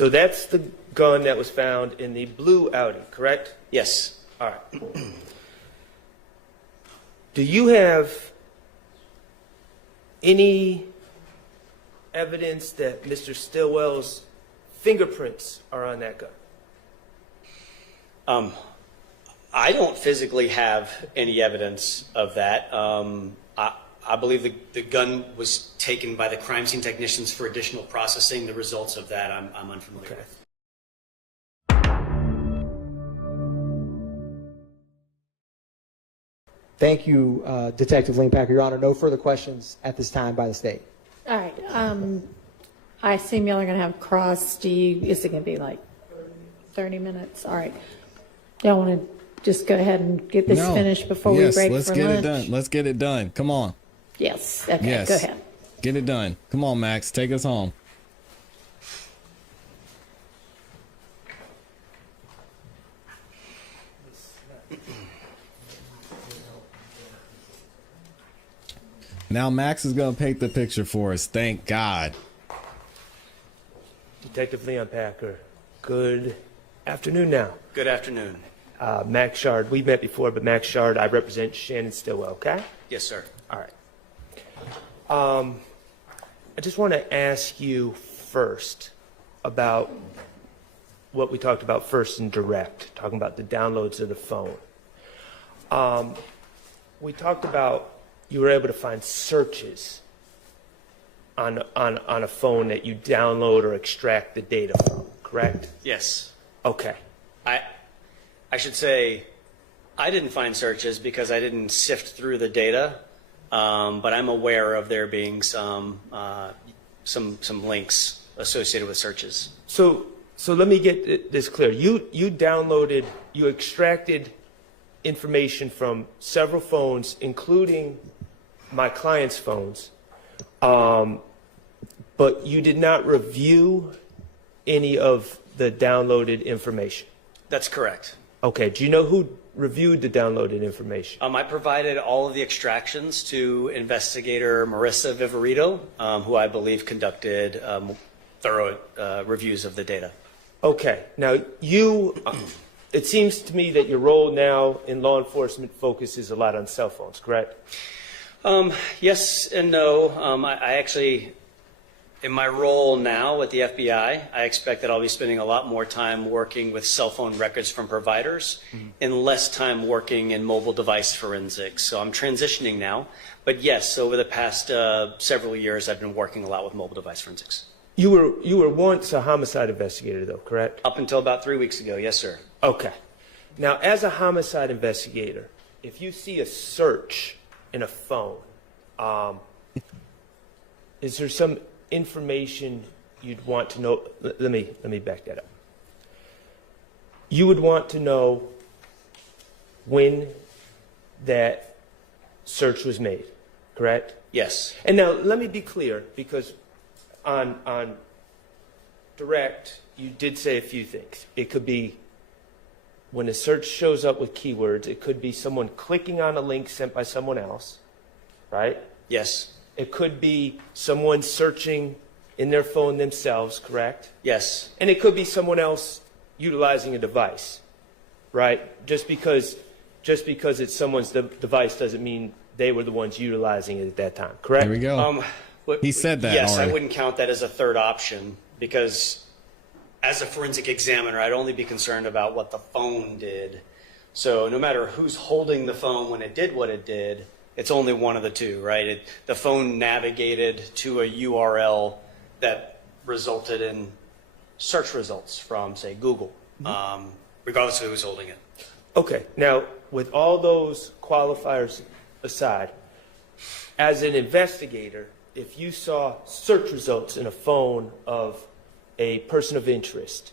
So that's the gun that was found in the blue Audi, correct? Yes. All right. Cool. Do you have any evidence that Mr. Stillwell's fingerprints are on that gun? I don't physically have any evidence of that. I believe the gun was taken by the crime scene technicians for additional processing. The results of that I'm unfamiliar with. Thank you, Detective Leanpacker. Your Honor, no further questions at this time by the state. All right. I assume y'all are going to have cross. Is it going to be like 30 minutes? All right. Y'all want to just go ahead and get this finished before we break for lunch? Yes, let's get it done. Let's get it done. Come on. Yes. Okay, yes. Go ahead. Get it done. Come on, Max. Take us home. Now Max is going to paint the picture for us. Thank God. Detective Leanpacker, good afternoon now. Good afternoon. Max Shard, we've met before, but Max Shard, I represent Shannon Stillwell, okay? Yes, sir. All right. I just want to ask you first about what we talked about first in direct, talking about the downloads of the phone. We talked about you were able to find searches on a phone that you download or extract the data from, correct? Yes. Okay. I should say I didn't find searches because I didn't sift through the data, but I'm aware of there being some links associated with searches. So let me get this clear. You extracted information from several phones, including my client's phones, but you did not review any of the downloaded information. That's correct. Okay. Do you know who reviewed the downloaded information? I provided all of the extractions to investigator Marissa Viverito, who I believe conducted thorough reviews of the data. Okay. Now, it seems to me that your role now in law enforcement focuses a lot on cell phones, correct? Yes and no. I actually, in my role now with the FBI, I expect that I'll be spending a lot more time working with cell phone records from providers and less time working in mobile device forensics. So I'm transitioning now. But yes, over the past several years, I've been working a lot with mobile device forensics. You were once a homicide investigator, though, correct? Up until about 3 weeks ago, yes, sir. Okay. Now, as a homicide investigator, if you see a search in a phone, is there some information you'd want to know? Let me back that up. You would want to know when that search was made, correct? Yes. And now let me be clear, because on direct, you did say a few things. It could be when a search shows up with keywords, it could be someone clicking on a link sent by someone else, right? Yes. It could be someone searching in their phone themselves, correct? Yes. And it could be someone else utilizing a device, right? Just because it's someone's device doesn't mean they were the ones utilizing it at that time, correct? There we go. He said that Yes, already. I wouldn't count that as a third option because as a forensic examiner, I'd only be concerned about what the phone did. So no matter who's holding the phone when it did what it did, it's only one of the two, right? The phone navigated to a URL that resulted in search results from, say, Google, regardless of who's holding it. Okay. Now, with all those qualifiers aside, as an investigator, if you saw search results in a phone of a person of interest,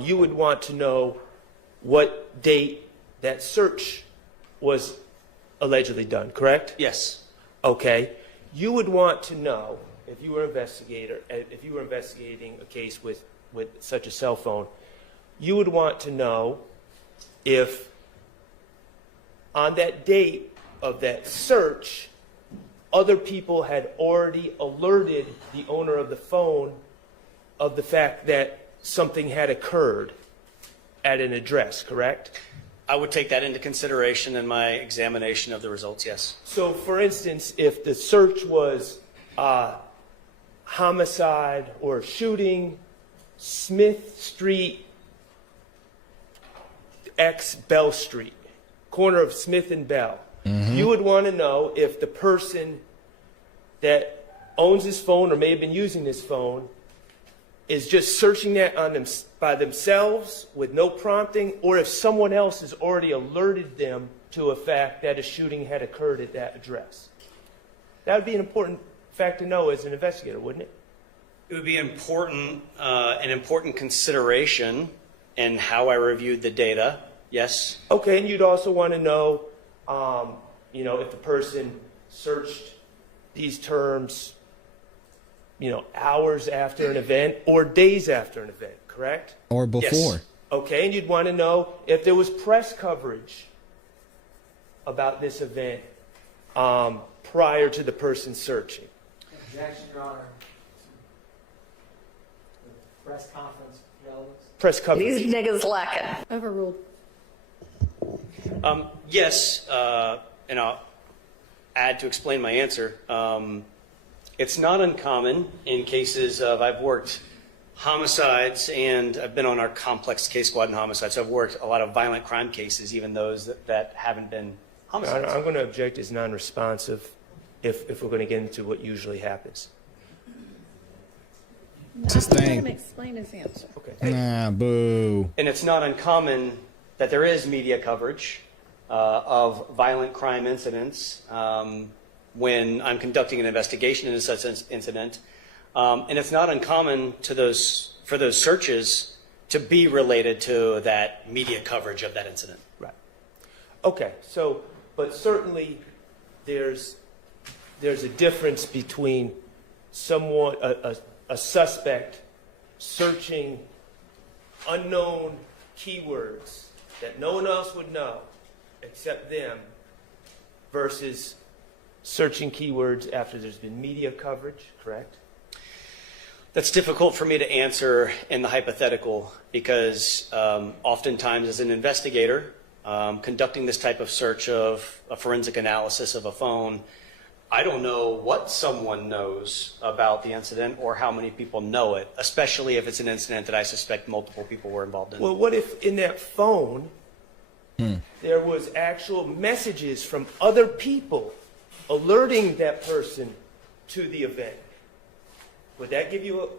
you would want to know what date that search was allegedly done, correct? Yes. Okay. You would want to know, if you were investigating a case with such a cell phone, you would want to know if on that date of that search, other people had already alerted the owner of the phone of the fact that something had occurred at an address, correct? I would take that into consideration in my examination of the results, yes. So, for instance, if the search was homicide or shooting, Smith Street, X Bell Street, corner of Smith and Bell, you would want to know if the person that owns this phone or may have been using this phone is just searching that on them by themselves with no prompting, or if someone else has already alerted them to a fact that a shooting had occurred at that address. That would be an important fact to know as an investigator, wouldn't it? It would be important, an important consideration in how I reviewed the data, yes. Okay, and you'd also want to know, if the person searched these terms, hours after an event or days after an event, correct? Or before. Yes. Okay, and you'd want to know if there was press coverage about this event prior to the person searching. Objection, Your Honor. The press conference relevance. Press coverage. These niggas lacking. Overruled. Yes, and I'll add to explain my answer. It's not uncommon in cases of, I've worked homicides and I've been on our complex case squad in homicides, so I've worked a lot of violent crime cases, even those that haven't been homicides. I'm going to object as non-responsive if we're going to get into what usually happens. Just Let him think. explain his answer. Okay. Nah, boo. And it's not uncommon that there is media coverage of violent crime incidents when I'm conducting an investigation into such an incident. And it's not uncommon for those searches to be related to that media coverage of that incident. Right. Okay, so, but certainly there's a difference between someone, a suspect searching unknown keywords that no one else would know except them versus searching keywords after there's been media coverage, correct? That's difficult for me to answer in the hypothetical because oftentimes as an investigator conducting this type of search of a forensic analysis of a phone, I don't know what someone knows about the incident or how many people know it, especially if it's an incident that I suspect multiple people were involved in. Well, what if in that phone there was actual messages from other people alerting that person to the event? Would that give you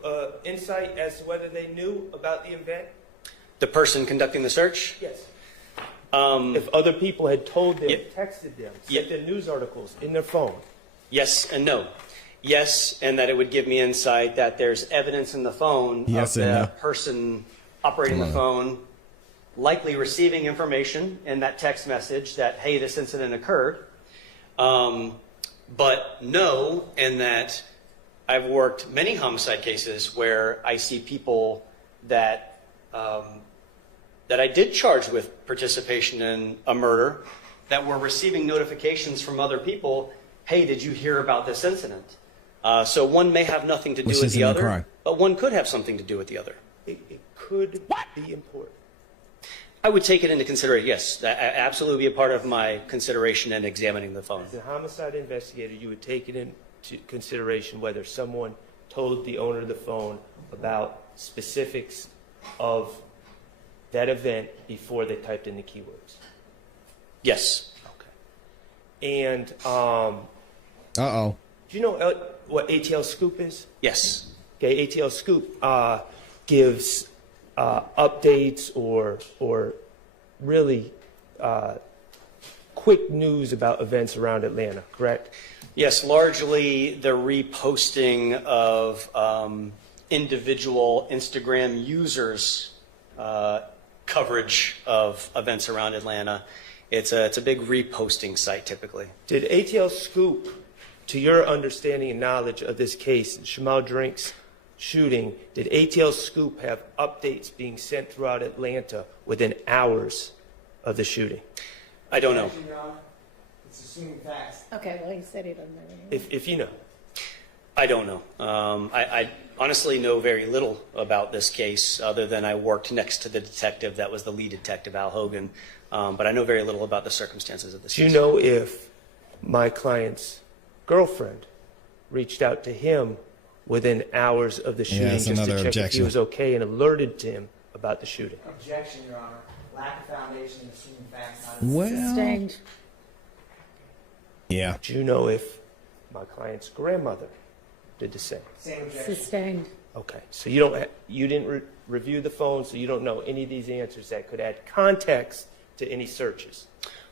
insight as to whether they knew about the event? The person conducting the search? Yes. If other people had told them, Yep. texted them, Yep. sent them news articles in their phone. Yes and no. Yes, and that it would give me insight that there's evidence in the phone Yes of and the no. person operating the phone likely receiving information in that text message that, hey, this incident occurred. But no, in that I've worked many homicide cases where I see people that that I did charge with participation in a murder that were receiving notifications from other people, hey, did you hear about this incident? So one may have nothing to do Which with isn't the a other, crime. but one could have something to do with the other. It could be important. I would take it into consideration, yes. That absolutely be a part of my consideration in examining the phone. As a homicide investigator, you would take it into consideration whether someone told the owner of the phone about specifics of that event before they typed in the keywords. Yes. Okay. And Uh-oh. do you know what ATL Scoop is? Yes. Okay, ATL Scoop gives updates or really quick news about events around Atlanta, correct? Yes, largely the reposting of individual Instagram users' coverage of events around Atlanta. It's a big reposting site typically. Did ATL Scoop, to your understanding and knowledge of this case, Shamal Drink's shooting, did ATL Scoop have obdates being sent throughout Atlanta within hours of the shooting? I don't know. It's assuming facts. Okay, well, he said he doesn't know anything. If you know. I don't know. honestly know very little about this case other than I worked next to the detective that was the lead detective, Al Hogan. But I know very little about the circumstances of this Do you case. know if my client's girlfriend reached out to him within hours of the shooting that's just to another check if he objection. was okay and alerted him about the shooting? Objection, Your Honor. Lack of foundation in assuming facts. Well, Sustained. yeah. Do you know if my client's grandmother did the same? Same objection. Sustained. Okay, so you didn't review the phone, so you don't know any of these answers that could add context to any searches.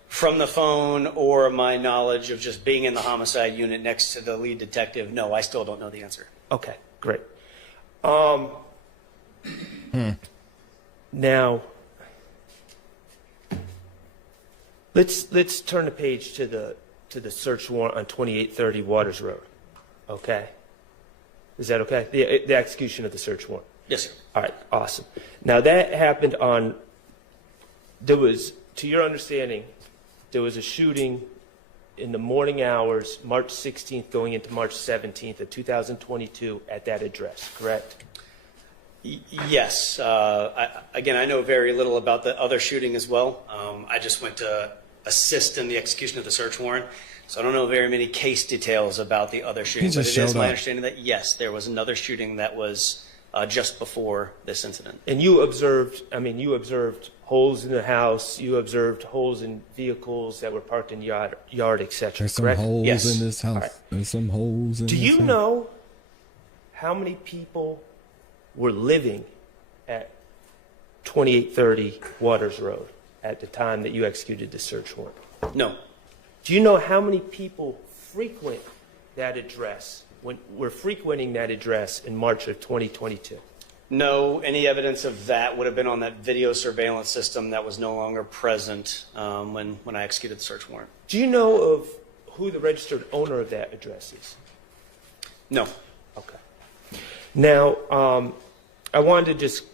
From the phone or my knowledge of just being in the homicide unit next to the lead detective, no, I still don't know the answer. Okay, great. Now, let's turn the page to the search warrant on 2830 Waters Road. Okay, is that okay? The execution of the search warrant. Yes, sir. All right, awesome. Now that happened on. There was, to your understanding, there was a shooting in the morning hours, March 16th going into March 17th of 2022 at that address, correct? Yes. Again, I know very little about the other shooting as well. I just went to assist in the execution of the search warrant, so I don't know very many case details about the other shooting. But just it is showed my up. understanding that, yes, there was another shooting that was just before this incident. And you observed holes in the house, you observed holes in vehicles that were parked in yard, et cetera, There's some correct? holes Yes. in this house. All right. There's some holes in Do this you house. know how many people were living at 2830 Waters Road at the time that you executed the search warrant? No. Do you know how many people frequent that address, were frequenting that address in March of 2022? No, any evidence of that would have been on that video surveillance system that was no longer present when I executed the search warrant. Do you know of who the registered owner of that address is? No. Okay. Now, I wanted to just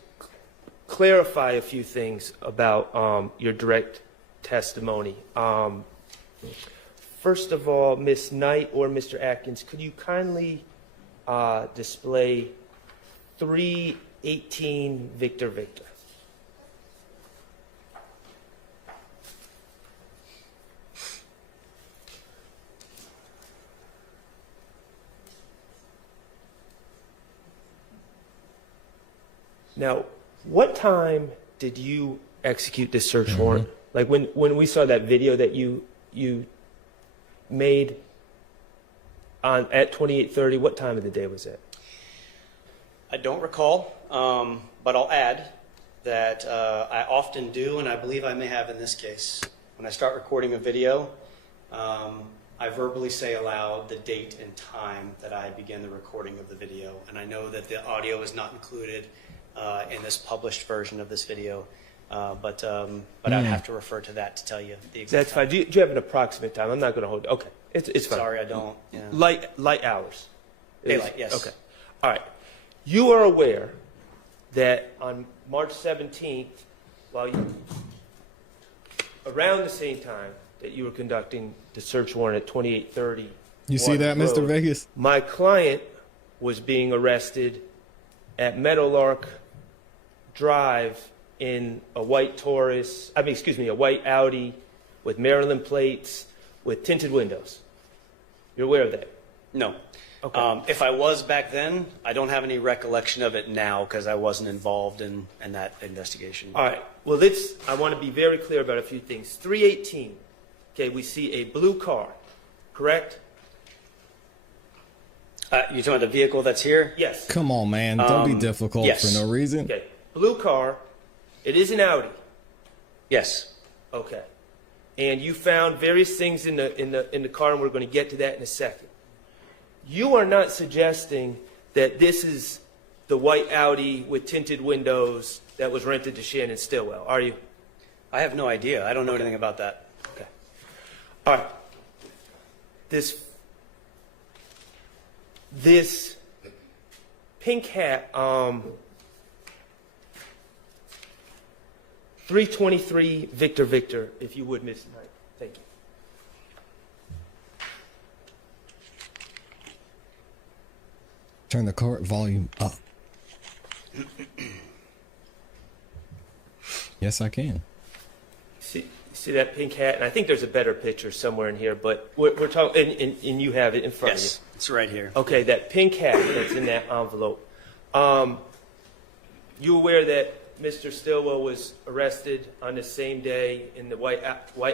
clarify a few things about your direct testimony. First of all, Ms. Knight or Mr. Atkins, could you kindly display 318 Victor Victor? Now, what time did you execute this search warrant? Like when we saw that video that you made at 2830, what time of the day was it? I don't recall, but I'll add that I often do, and I believe I may have in this case. When I start recording a video, I verbally say aloud the date and time that I begin the recording of the video. And I know that the audio is not included in this published version of this video, but I'd have to refer to that to tell you the exact That's time. fine. Do you have an approximate time? I'm not going to hold. Okay, it's fine. Sorry, I don't. Yeah. Light hours. Daylight, yes. Okay. All right. You are aware that on March 17th, around the same time that you were conducting the search warrant at 2830. You see that, Waters Mr. Road, Vegas? my client was being arrested at Meadowlark Drive in a white a white Audi with Maryland plates with tinted windows. You're aware of that? No. Okay. If I was back then, I don't have any recollection of it now because I wasn't involved in that investigation. All right. Well, I want to be very clear about a few things. 318. Okay, we see a blue car, correct? You talking about the vehicle that's here? Yes. Come on, man. Don't be difficult yes. for no reason. Okay. Blue car. It is an Audi. Yes. Okay. And you found various things in the car, and we're going to get to that in a second. You are not suggesting that this is the white Audi with tinted windows that was rented to Shannon Stillwell, are you? I have no idea. I don't know anything about that. Okay. All right. This pink hat, 323 Victor Victor, if you would, Miss Knight. Thank you. Turn the car volume up. Yes, I can. See that pink hat? And I think there's a better picture somewhere in here, but we're talking, and you have it in front of you. Yes, it's right here. Okay, that pink hat that's in that envelope. You aware that Mr. Stillwell was arrested on the same day in the white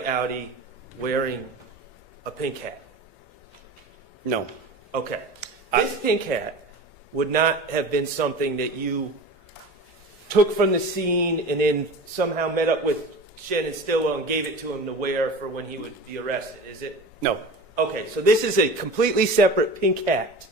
Audi wearing a pink hat? No. Okay. This pink hat would not have been something that you took from the scene and then somehow met up with Shannon Stillwell and gave it to him to wear for when he would be arrested, is it? No. Okay, so this is a completely separate pink hat.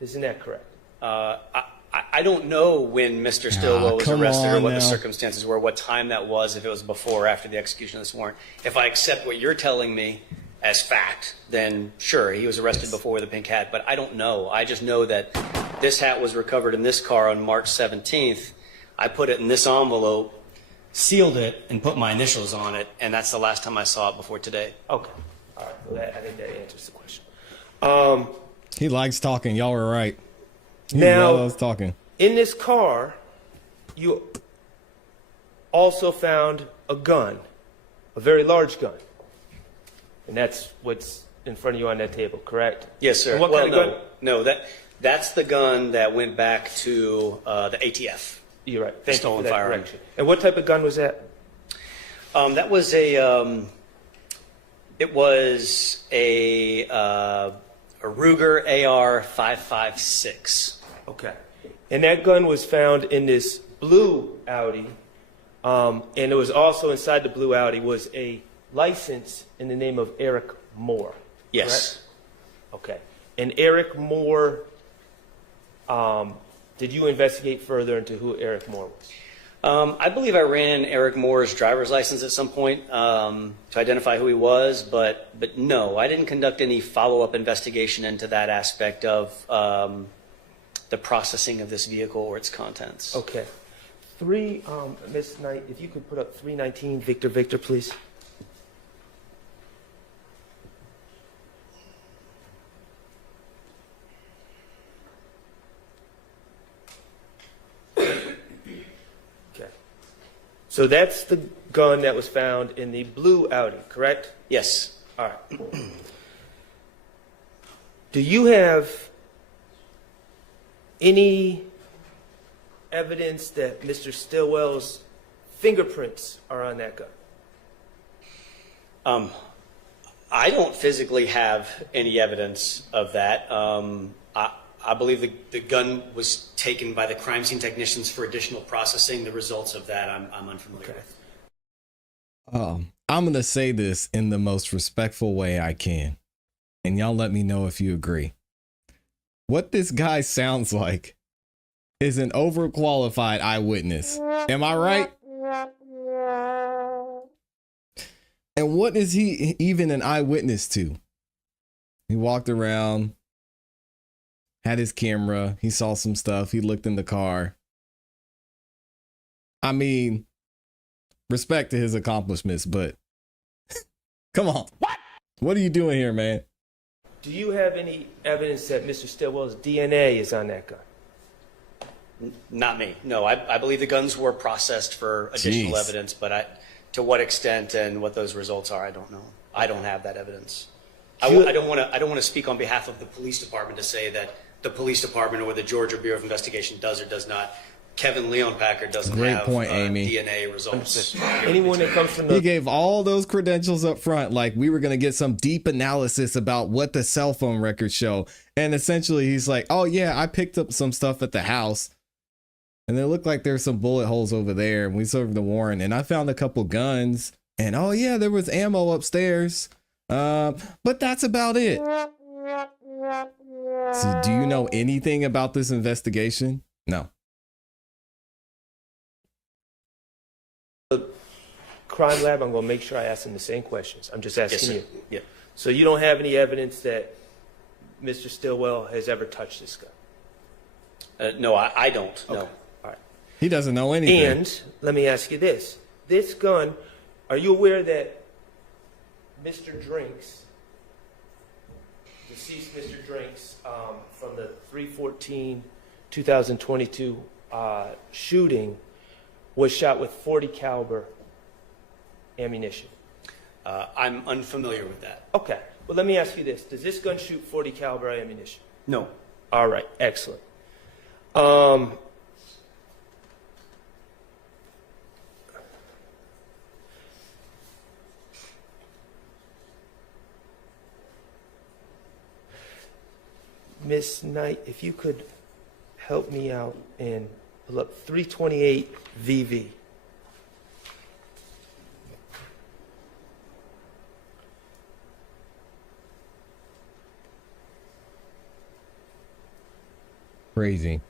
Isn't that correct? I don't know when Mr. Stillwell was come arrested or on what the now. circumstances were, what time that was, if it was before or after the execution of this warrant. If I accept what you're telling me as fact, then sure, he was arrested before with a pink hat, but I don't know. I just know that this hat was recovered in this car on March 17th. I put it in this envelope, sealed it, and put my initials on it, and that's the last time I saw it before today. Okay. All right. Well, I think that answers the question. He likes talking. Y'all were right. He Now- loves talking. In this car, you also found a gun, a very large gun. And that's what's in front of you on that table, correct? Yes, sir. And what well, kind of gun? no, that's the gun that went back to the ATF. You're right. Thank you Stolen for that firearm. correction. And what type of gun was that? That was it was a Ruger AR 5.56. Okay. And that gun was found in this blue Audi, and it was also inside the blue Audi was a license in the name of Eric Moore. Yes. Correct? Okay. And Eric Moore, did you investigate further into who Eric Moore was? I believe I ran Eric Moore's driver's license at some point to identify who he was, but no, I didn't conduct any follow-up investigation into that aspect of the processing of this vehicle or its contents. Okay. Miss Knight, if you could put up 319, Victor, please. Okay. So that's the gun that was found in the blue Audi, correct? Yes. All right. Do you have any evidence that Mr. Stillwell's fingerprints are on that gun? I don't physically have any evidence of that. I believe the gun was taken by the crime scene technicians for additional processing. The results of that I'm unfamiliar with. I'm going to say this in the most respectful way I can. And y'all let me know if you agree. What this guy sounds like is an overqualified eyewitness. Am I right? And what is he even an eyewitness to? He walked around, had his camera, he saw some stuff, he looked in the car. I mean, respect to his accomplishments, but come on. What are you doing here, man? Do you have any evidence that Mr. Stillwell's DNA is on that gun? Not me. No, I believe the guns were processed for additional Jeez. evidence, but to what extent and what those results are, I don't know. I don't have that evidence. I don't want to speak on behalf of the police department to say that the police department or the Georgia Bureau of Investigation does or does not. Kevin Leon Packard doesn't Great have point, Amy. DNA results. Anyone that comes from He the gave all those credentials up front, like we were going to get some deep analysis about what the cell phone records show. And essentially he's like, oh yeah, I picked up some stuff at the house and it looked like there's some bullet holes over there. And we served the warrant and I found a couple guns and oh yeah, there was ammo upstairs. But that's about it. So do you know anything about this investigation? No. crime lab, I'm going to make sure I ask them the same questions. I'm just Yes, asking sir. you. Yeah. So you don't have any evidence that Mr. Stillwell has ever touched this gun? No, I don't. No. Okay. All right. He doesn't know anything. And let me ask you this. This gun, are you aware that Mr. Drinks, the deceased Mr. Drinks from the 3/14/2022 shooting was shot with .40 caliber ammunition. I'm unfamiliar with that. Okay. Well, let me ask you this: does this gun shoot .40 caliber ammunition? No. All right. Excellent. Miss Knight, if you could help me out and pull up 328 VV. Crazy.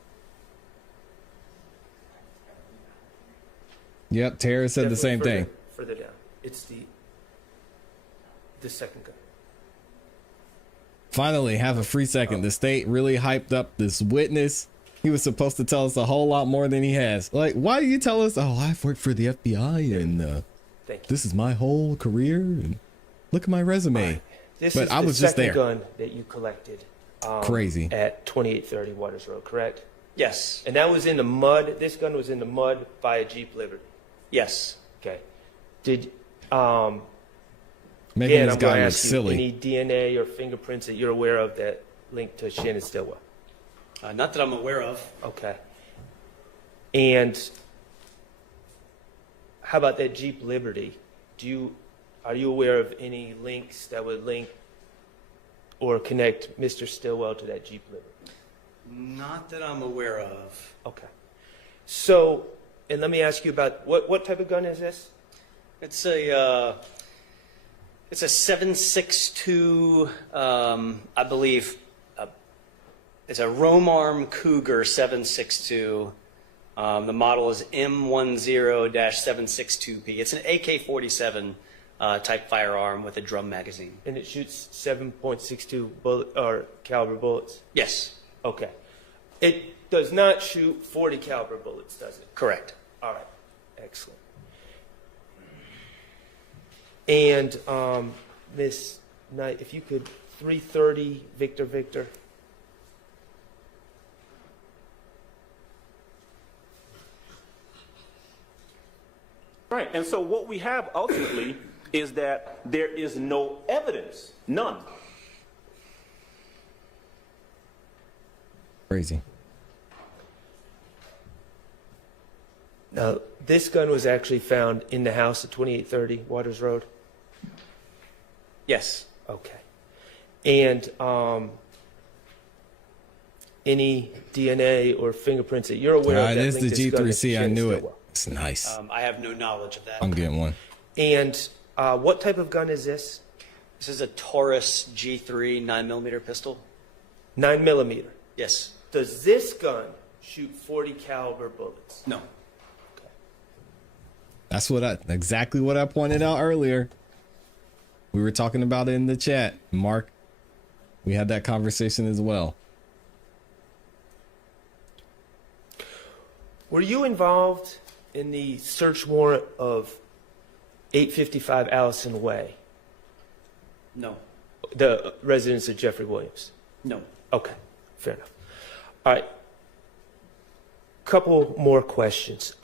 Yep, Tara said the same Definitely thing. Further down. It's the second gun. Finally, have a free second. The state really hyped up this witness. He was supposed to tell us a whole lot more than he has. Like, why do you tell us, oh, I've worked for the FBI and Thank you. this is my whole career and look at my resume. This But is I the was just second there. gun that you collected. Crazy. At 2830 Waters Road, correct? Yes. And that was in the mud. This gun was in the mud by a Jeep Liberty. Yes. Okay. Did Maybe again, this I'm going guy to was ask you silly. any DNA or fingerprints that you're aware of that link to Shannon Stillwell? Not that I'm aware of. Okay. And how about that Jeep Liberty? Are you aware of any links that would link or connect Mr. Stillwell to that Jeep Liberty? Not that I'm aware of. Okay. So, and let me ask you about what type of gun is this? It's a 7.62, I believe. It's a Romarm Cougar 7.62. The model is M10-762P. It's an AK-47 type firearm with a drum magazine. And it shoots 7.62 bullet or caliber bullets. Yes, Okay. It does not shoot 40 caliber bullets, does it? correct. All right. Excellent. And Miss Knight, if you could 330 Victor. Right, and so what we have ultimately is that there is no evidence, none. Crazy. Now, this gun was actually found in the house at 2830 Waters Road. Yes. Okay. And any DNA or fingerprints that you're aware of? It that is link the this gun to G3C. I Shannon knew it. Stillwell? It's nice. I have no knowledge of that. I'm getting one. And what type of gun is this? This is a Taurus G3 9mm pistol. 9mm. Yes. Does this gun shoot 40 caliber bullets? No. That's exactly what I pointed out earlier. We were talking about it in the chat. Mark, we had that conversation as well. Were you involved in the search warrant of 855 Allison Way, No. the residence of Jeffrey Williams? No. Okay, fair enough. All right. Couple more questions.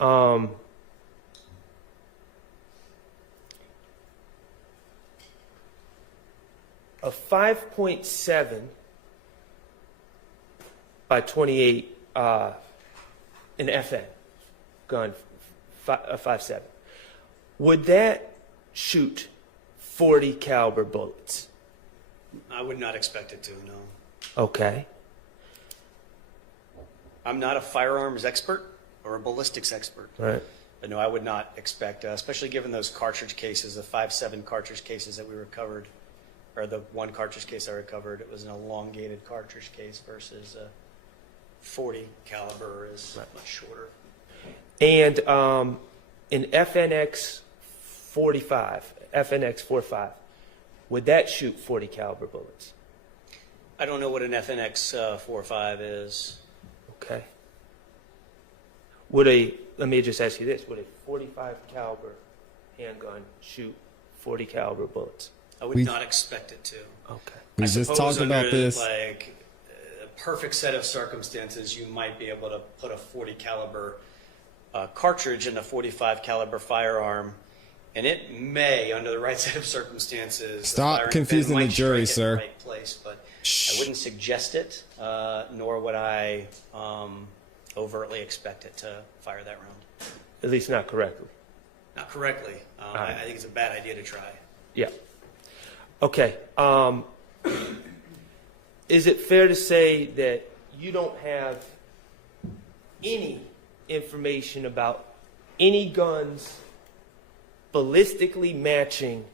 A 5.7 by 28 an FN gun, a 5.7. Would that shoot 40 caliber bullets? I would not expect it to, no. Okay. I'm not a firearms expert or a ballistics expert. Right. But no, I would not expect, especially given those cartridge cases, the 5.7 cartridge cases that we recovered, or the one cartridge case I recovered, it was an elongated cartridge case versus a 40 caliber is much shorter. And an FNX 45, FNX 45, would that shoot 40 caliber bullets? I don't know what an FNX 4.5 is. Okay. Let me just ask you this, would a 45 caliber handgun shoot 40 caliber bullets? I would We- not expect it to. Okay. We I just suppose talked about under, this. Like a perfect set of circumstances, you might be able to put a 40 caliber cartridge in a 45 caliber firearm, and it may, under the right set of circostances, the Stop firing confusing pin the might jury, strike it in sir. the right place, but I wouldn't suggest it, nor would I overtly expect it to fire that round. At least not correctly. Not correctly. I think it's a bad idea to try. Yeah. Okay. Is it fair to say that you don't have any information about any guns ballistically matching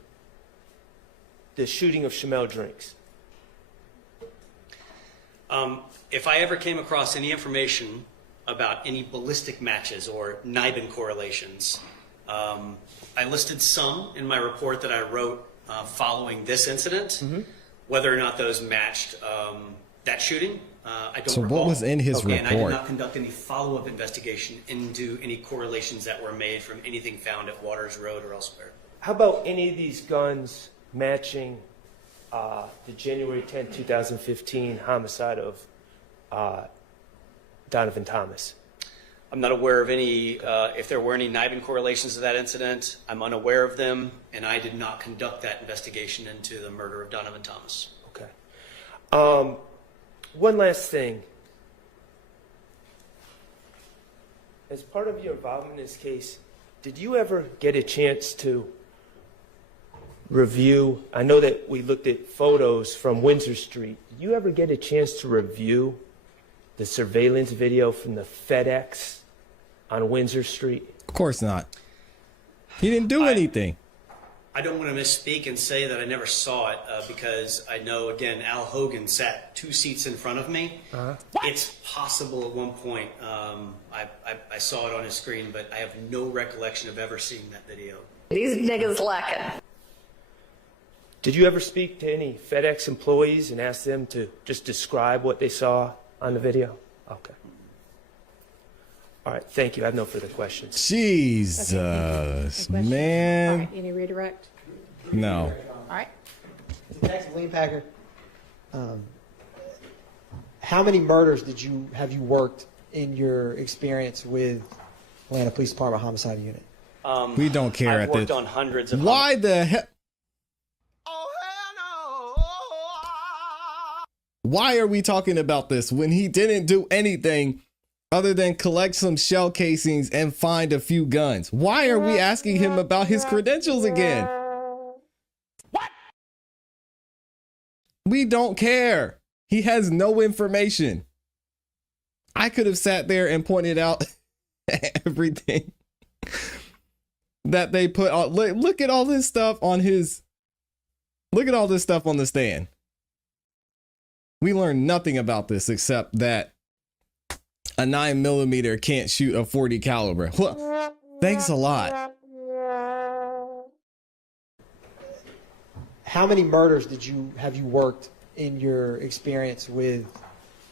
the shooting of Chamel drinks? If I ever came across any information about any ballistic matches or Nibin correlations, I listed some in my report that I wrote following this incident. Whether or not those matched that shooting, I don't So recall. what was in his And I did report? not conduct any follow-up investigation into any correlations that were made from anything found at Waters Road or elsewhere. How about any of these guns matching the January 10, 2015 homicide of Donovan Thomas? I'm not aware of any, if there were any Nibin correlations to that incident, I'm unaware of them, and I did not conduct that investigation into the murder of Donovan Thomas. Okay. One last thing. As part of your involvement in this case, did you ever get a chance to review? I know that we looked at photos from Windsor Street. Did you ever get a chance to review the surveillance video from the FedEx on Windsor Street? Of course not. He didn't do anything. I don't want to misspeak and say that I never saw it because I know, again, Al Hogan sat 2 seats in front of me. It's possible at one point I saw it on his screen, but I have no recollection of ever seeing that video. These niggas lacking. Did you ever speak to any FedEx employees and ask them to just describe what they saw on the video? Okay. All right, thank you. I have no further questions. Jesus, Any questions? All man. right, any redirect? No. All right. Detective Leanpacker, how many murders have you worked in your experience with Atlanta Police Department Homicide Unit? We don't care I've at worked this. on hundreds of Why the hell? Why are we talking about this when he didn't do anything other than collect some shell casings and find a few guns? Why are we asking him about his credentials again? What? We don't care. He has no information. I could have sat there and pointed out everything that they put on. Look at all this stuff on his. Look at all this stuff on the stand. We learned nothing about this except that a 9mm can't shoot a 40 caliber. Well, thanks a lot. How many murders have you worked in your experience with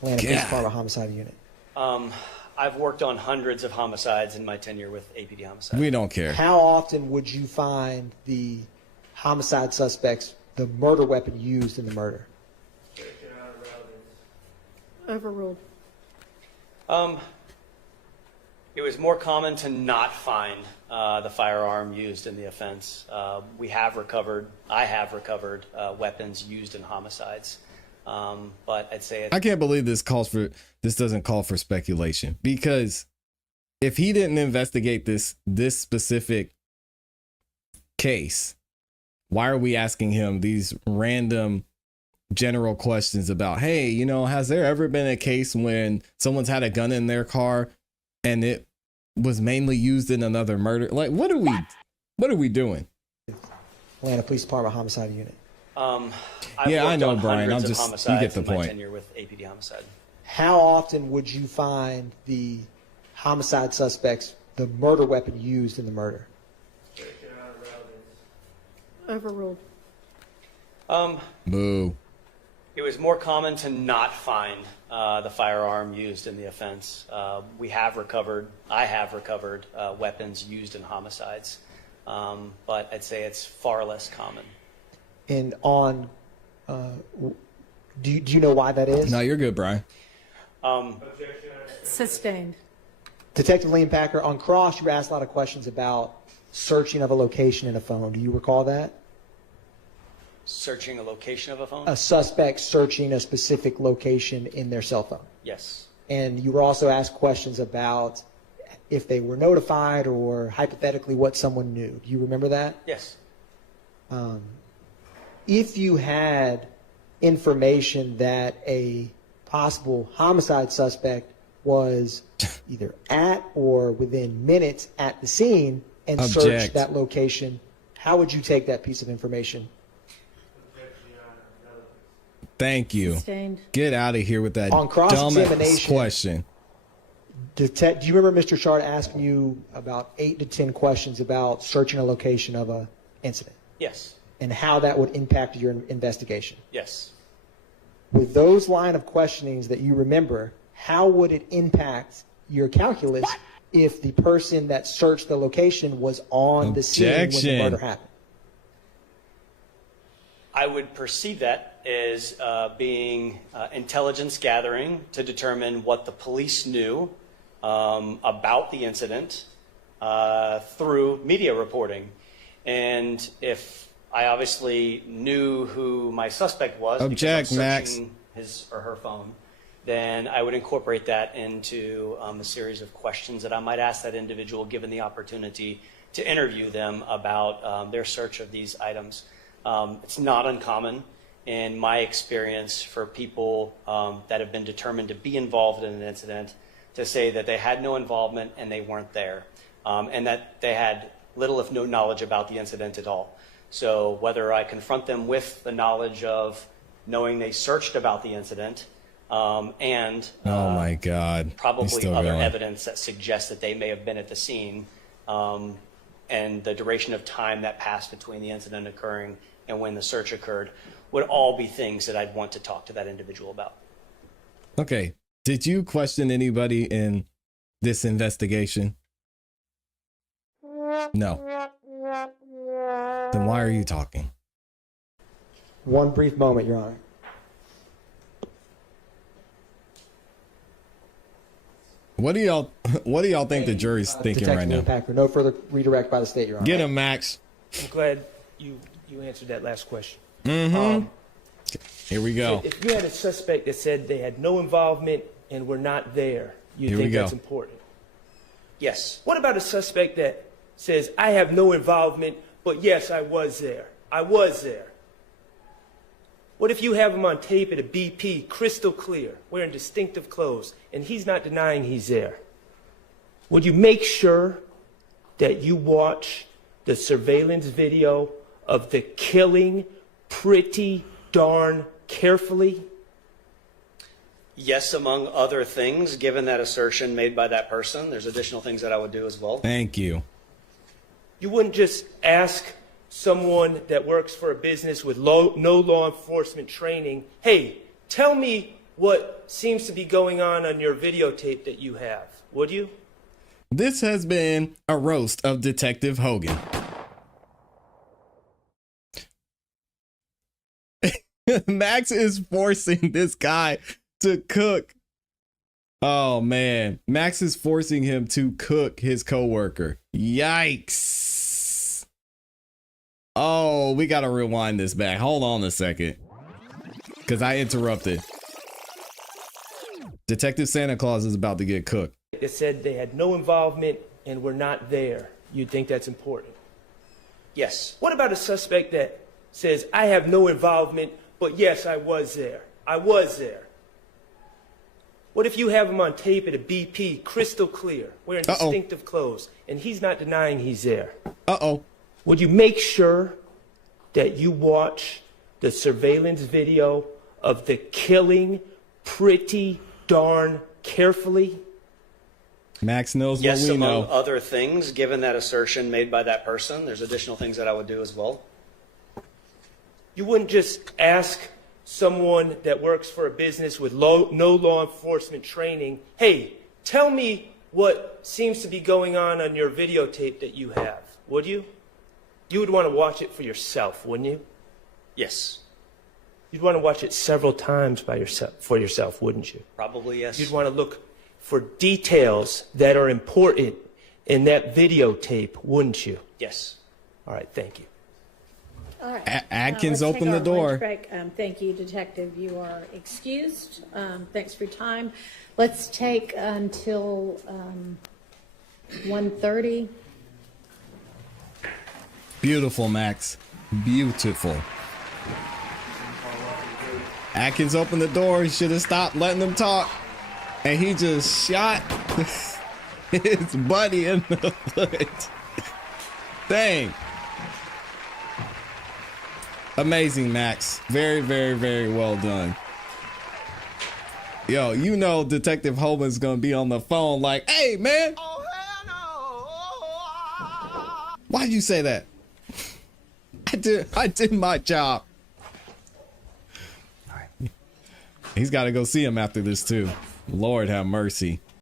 Atlanta Police God. Department Homicide Unit? I've worked on hundreds of homicides in my tenure with APD Homicide. We don't care. How often would you find the homicide suspects, the murder weapon used in the murder? Overruled. It was more common to not find the firearm used in the offense. I have recovered weapons used in homicides. But I'd say I can't believe this doesn't call for speculation, because if he didn't investigate this specific case, why are we asking him these random general questions about, hey, has there ever been a case when someone's had a gun in their car and it was mainly used in another murder? Like, what are we doing? Atlanta Police Department Homicide Unit. Yeah, I worked know, on Brian. hundreds I'm of just, you homicides get the in my point. tenure with APD Homicide. How often would you find the homicide suspects, the murder weapon used in the murder? Overruled. Boo. It was more common to not find the firearm used in the offense. I have recovered weapons used in homicides. But I'd say it's far less common. And on, do you know why that is? No, you're good, Brian. Sustained. Detective Liam Packer, on cross, you were asked a lot of questions about searching of a location in a phone. Do you recall that? Searching a location of a phone? A suspect searching a specific location in their cell phone. Yes. And you were also asked questions about if they were notified or hypothetically what someone knew. Do you remember that? Yes. If you had information that a possible homicide suspect was either at or within minutes at the scene and Object. searched that location, how would you take that piece of information? Thank you. Sustained. Get out of here with that On dumbass cross-examination, question. Do you remember Mr. Shard asking you about 8 to 10 questions about searching a location of an incident Yes. and how that would impact your investigation? Yes. With those line of questionings that you remember, how would it impact your calculus if the person that searched the location was on the scene when the Objection. murder happened? I would perceive that as being intelligence gathering to determine what the police knew about the incident through media reporting. And if I obviously knew who my suspect was Object, because I'm Max. searching his or her phone, then I would incorporate that into a series of questions that I might ask that individual given the opportunity to interview them about their search of these items. It's not uncommon in my experience for people that have been determined to be involved in an incident to say that they had no involvement and they weren't there, and that they had little if no knowledge about the incident at all. So whether I confront them with the knowledge of knowing they searched about the incident and Oh my God. He's probably still other going. evidence that suggests that they may have been at the scene, and the duration of time that passed between the incident occurring and when the search occurred would all be things that I'd want to talk to that individual about. Okay. Did you question anybody in this investigation? No. Then why are you talking? One brief moment, Your Honor. What do y'all think the jury's thinking Detective right Liam now? Packer, no further redirect by the state, Your Honor. Get him, Max. I'm glad you answered that last question. Here we go. If you had a suspect that said they had no involvement and were not there, you Here we think go. that's important? Yes. What about a suspect that says, I have no involvement, but yes, I was there. I was there. What if you have him on tape at a BP, crystal clear, wearing distinctive clothes, and he's not denying he's there? Would you make sure that you watch the surveillance video of the killing pretty darn carefully? Yes, among other things, given that assertion made by that person, there's additional things that I would do as well. Thank you. You wouldn't just ask someone that works for a business with no law enforcement training, hey, tell me what seems to be going on your videotape that you have, would you? This has been a roast of Detective Hogan. Max is forcing this guy to cook. Oh man, Max is forcing him to cook his coworker. Yikes. Oh, we gotta rewind this back. Hold on a second. Because I interrupted. Detective Santa Claus is about to get cooked. That said they had no involvement and were not there. You think that's important? Yes. What about a suspect that says, I have no involvement, but yes, I was there. I was there. What if you have him on tape at a BP, crystal clear, wearing distinctive clothes, and he's not denying he's there? Uh-oh. Would you make sure that you watch the surveillance video of the killing pretty darn carefully? Max knows Yes, what we among know. other things, given that assertion made by that person, there's additional things that I would do as well. You wouldn't just ask someone that works for a business with no law enforcement training, hey, tell me what seems to be going on your videotape that you have, would you? You would want to watch it for yourself, wouldn't you? Yes, You'd want to watch it several times for yourself, wouldn't you? probably yes. You'd want to look for details that are important in that videotape, wouldn't you? Yes. All right, thank you. All right. Atkins, Let's take open the our door. lunch break. Thank you, Detective. You are excused. Thanks for your time. Let's take until 1:30. Beautiful, Max. Beautiful. Atkins opened the door. He should have stopped letting them talk. And he just shot his buddy in the foot. Dang. Amazing, Max. Very, very, very well done. Yo, you know Detective Holman's gonna be on the phone like, hey, man. Oh, hell no. Why'd you say that? I did my job. He's got to go see him after this too. Lord have mercy.